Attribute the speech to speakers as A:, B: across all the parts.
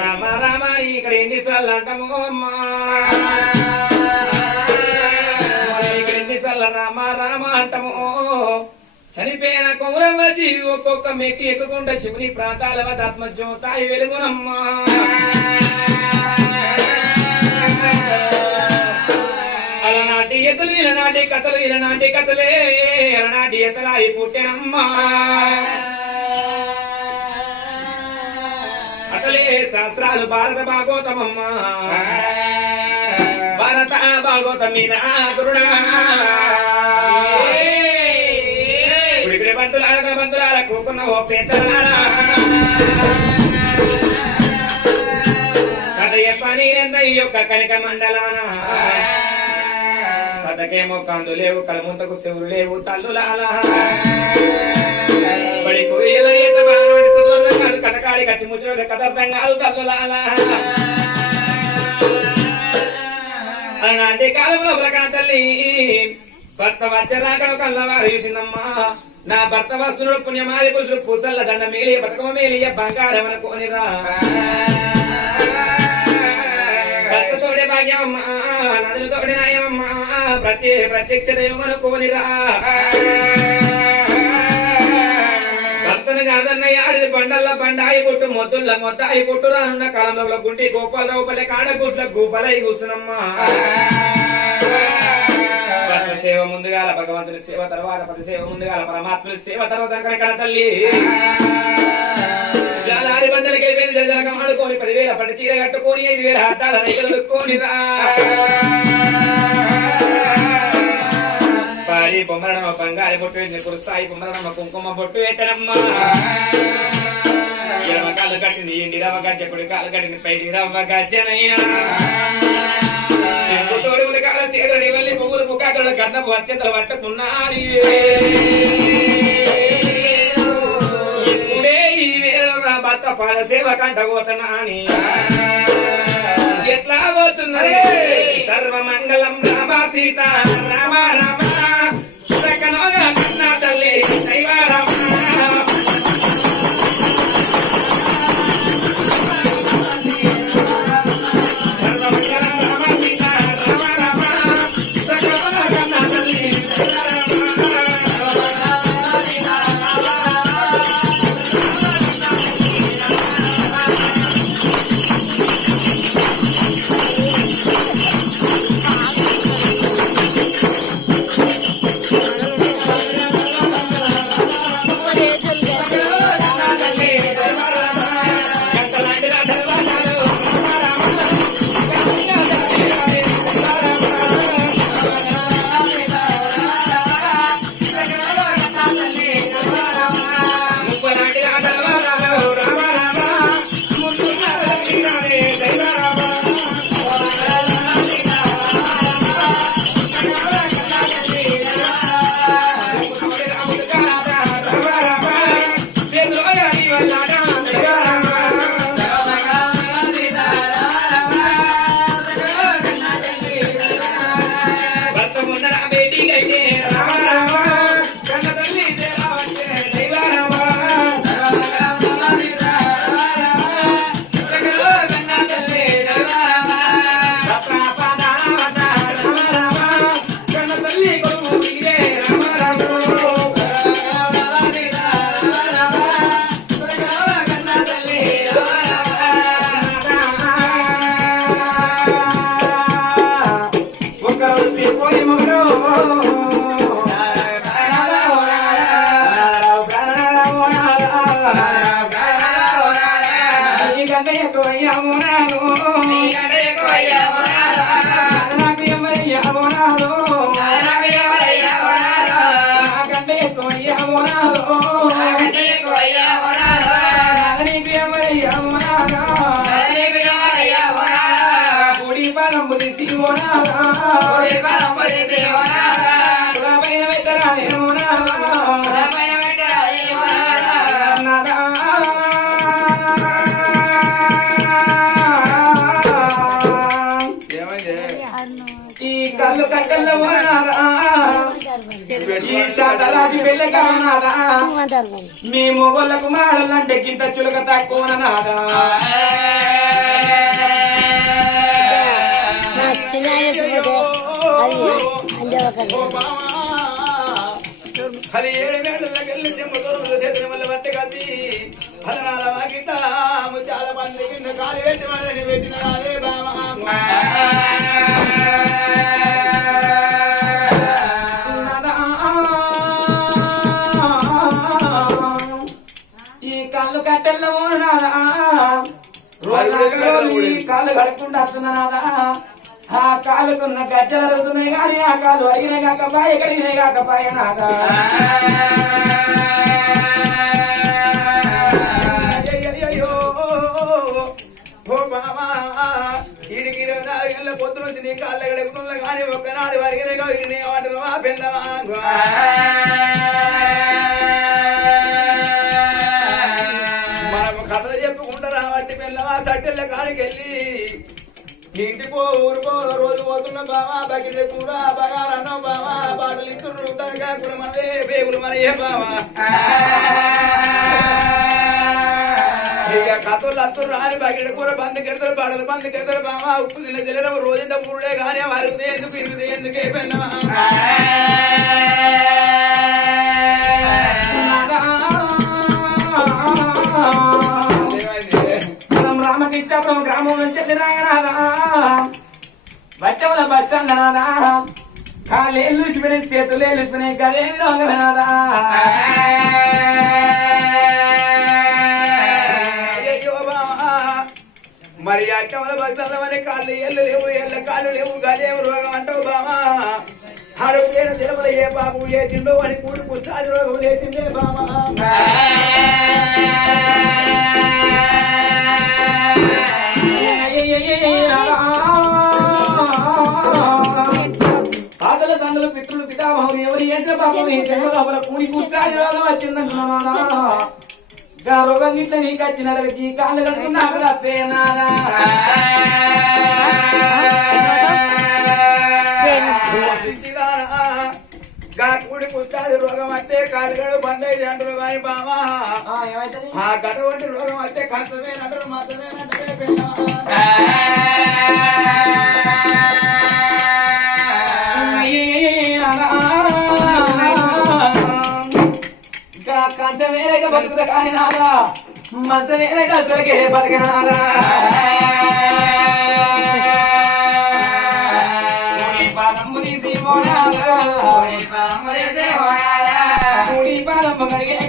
A: రామ రామ ఇక్కడ ఎన్నిసార్లు అంటాము అమ్మా. ఇక్కడ ఎన్నిసార్లు రామ రామ అంటాము. చనిపోయిన కొమురమ్మ జీవి ఒక్కొక్క మెక్కి ఎక్కుకుండా శివుని ప్రాంతాల వద్ద ఆత్మజ్యోతాయి వెలుగునమ్మా. ఎద్దులు ఇలనాటి కథలు ఇలనాటి కథలే ఇలనాటి ఎతలాయి పుట్టినమ్మా అటలే శాస్త్రాలు భారత భాగోతమమ్మ. భారత భాగవతం మీద గురుడా ఇప్పుడు బంతులాల బంతులాల కూకున్న ఓ పెద్దలాల కథ చెప్పని ఈ యొక్క కనిక మండలాన. కథకేమో కండు లేవు కడముంతకు శివులు లేవు తల్లులాల బడి కథకాడి కచ్చి ముచ్చిన కథ అర్థం కాదు తల్లులాల అలాంటి కాలంలో బ్రకన తల్లి భర్త వచ్చరాక కళ్ళవారు చూసిందమ్మా నా భర్త వస్తునుడు పుణ్యమాలి పురుషుడు పూసల్ల దండ మేలి బతుకమ్మ మేలియ బంగారం అనుకోనిరా భర్త తోడే భాగ్యమమ్మా నదులు తోడే నాయమ్మా ప్రత్యే ప్రత్యక్ష దైవం అనుకోనిరా భర్తను కాదన్నయ్య ఆడిది బండల్ల బండాయి పుట్టు మొద్దుల్ల మొద్దాయి పుట్టు రానున్న కాలంలో గుంటి గోపాలరావు పల్లె కాడగుట్ల గోపాలై కూసునమ్మా. సేవ ముందుగాల భగవంతుని సేవ తర్వాత పది సేవ ముందుగాల పరమాత్ముని సేవ తర్వాత కనకన తల్లి. జాలారి బండలకి వెళ్ళి జలజలకం ఆడుకొని పదివేల పట్టు చీర కట్టుకొని ఐదు వేల హత్తాల రైతులు రా. పాడి బొమ్మరమ్మ బంగారి బొట్టు వేసి కురుస్తాయి బొమ్మరమ్మ కుంకుమ బొట్టు పెట్టనమ్మా ఎడమ కాళ్ళు కట్టింది ఇండి రవ్వ గజ్జ కుడి కాళ్ళు కట్టింది పైడి రవ్వ గజ్జనయ్యా. తోడి ఉంది కాళ్ళ చేతుడి వెళ్ళి పువ్వులు అత్యంతలు పట్టుకున్నారు ఇప్పుడే ఈ వేళ నా భర్త పాల సేవ ఎట్లా పోతున్నది? సర్వమంగళం రామ సీత రామ రామ. second. una ఈ కళ్ళు కట్టల్లో నాదా మీ మొగోళ్ళకు మాడాలంటే గింత చులక తక్కువ నాదా?
B: నా స్కిన్ ఆగేసిపోతే అది అంజవకది అది ఏడు గంటలకెళ్ళి చెమ్మతో చేతుల వల్ల బట్టి కత్తి. పదనాల వాకిట ముత్యాల పంది కింద కాలు పెట్టి వాళ్ళని పెట్టిన కాలే బామా
A: కట్టెల్లో నాదా కాళ్ళు కడుక్కుంటూ వస్తున్నాదా ఆ కాలుకున్న గజ్జలు అరుగుతున్నాయి కానీ ఆ కాలు అడిగినాయి కాకపాయ ఎక్కడిగినాయి కాకపాయ నాదా
B: అయ్యయ్యయ్యో, ఓ బామా, ఈడికి ఇరవై నాలుగు గంటల పొద్దున వచ్చి నీ కాళ్ళ గడుపుతున్నా కానీ ఒక్కనాడు వరిగినగా వీడిని ఏమంటారు మా పిల్లవా రోజు బావా బకెట్ కూర బగారన్నం బావా బాటలు ఇస్తున్నారు తనగా కూర బేగులు మనయే బావా. కథలు అత్తురు రాని బకెట్ కూర బంది కెడతారు బాటలు బంది కెడతారు బావా. ఉప్పు తిన్న తెలియదు రోజంతా మూడే కానీ అరుగుతే ఎందుకు ఇరుగుతే ఎందుకే పెన్నవా
A: నాదా కాళ్ళు ఎల్లుసిపోయినాయి చేతులు ఎల్లుసిపోయినాయి గదేమి
B: బావా, మరి అట్టమల భక్తులమని కాళ్ళు ఎల్లు లేవు ఎల్ల కాళ్ళు లేవు గదేవు రోగం అంటావు బామా అడుగు లేని తిరుమల ఏ బాబు ఏ తిండో అని కూడి పుష్టాది రోగం లేచిందే బామా
A: పాతల చేసిన పాపం జన్మ లోపల? కూడి కూర్చాలి రోగం వచ్చిందంటున్నానా గా రోగం గిట్ల నీకు వచ్చినడికి కాళ్ళు కట్టుకున్నాక తప్పేనారా
B: గా కూడి పుష్టాది రోగం వస్తే కాలుగడు బందై అంటారు కానీ బామా
A: ఆ, ఏమైతది? బతుకుతా కానీ నాదా మంచ వేరేగా దొరికే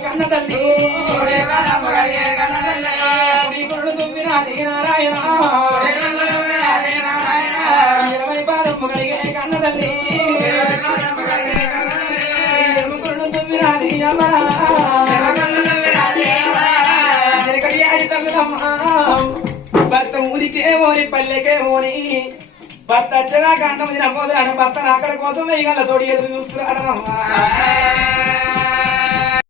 A: కన్న తల్లి ఇరవై పాదము కడిగే కన్న తల్లి ఎరుముకుడు ఓని పల్లెకే ఓని భర్త వచ్చేదాకా అన్నం తిన పోదురాను భర్త అక్కడ కోసం వెయ్యగల తోడి ఎదురు చూస్తున్నాడమ్మా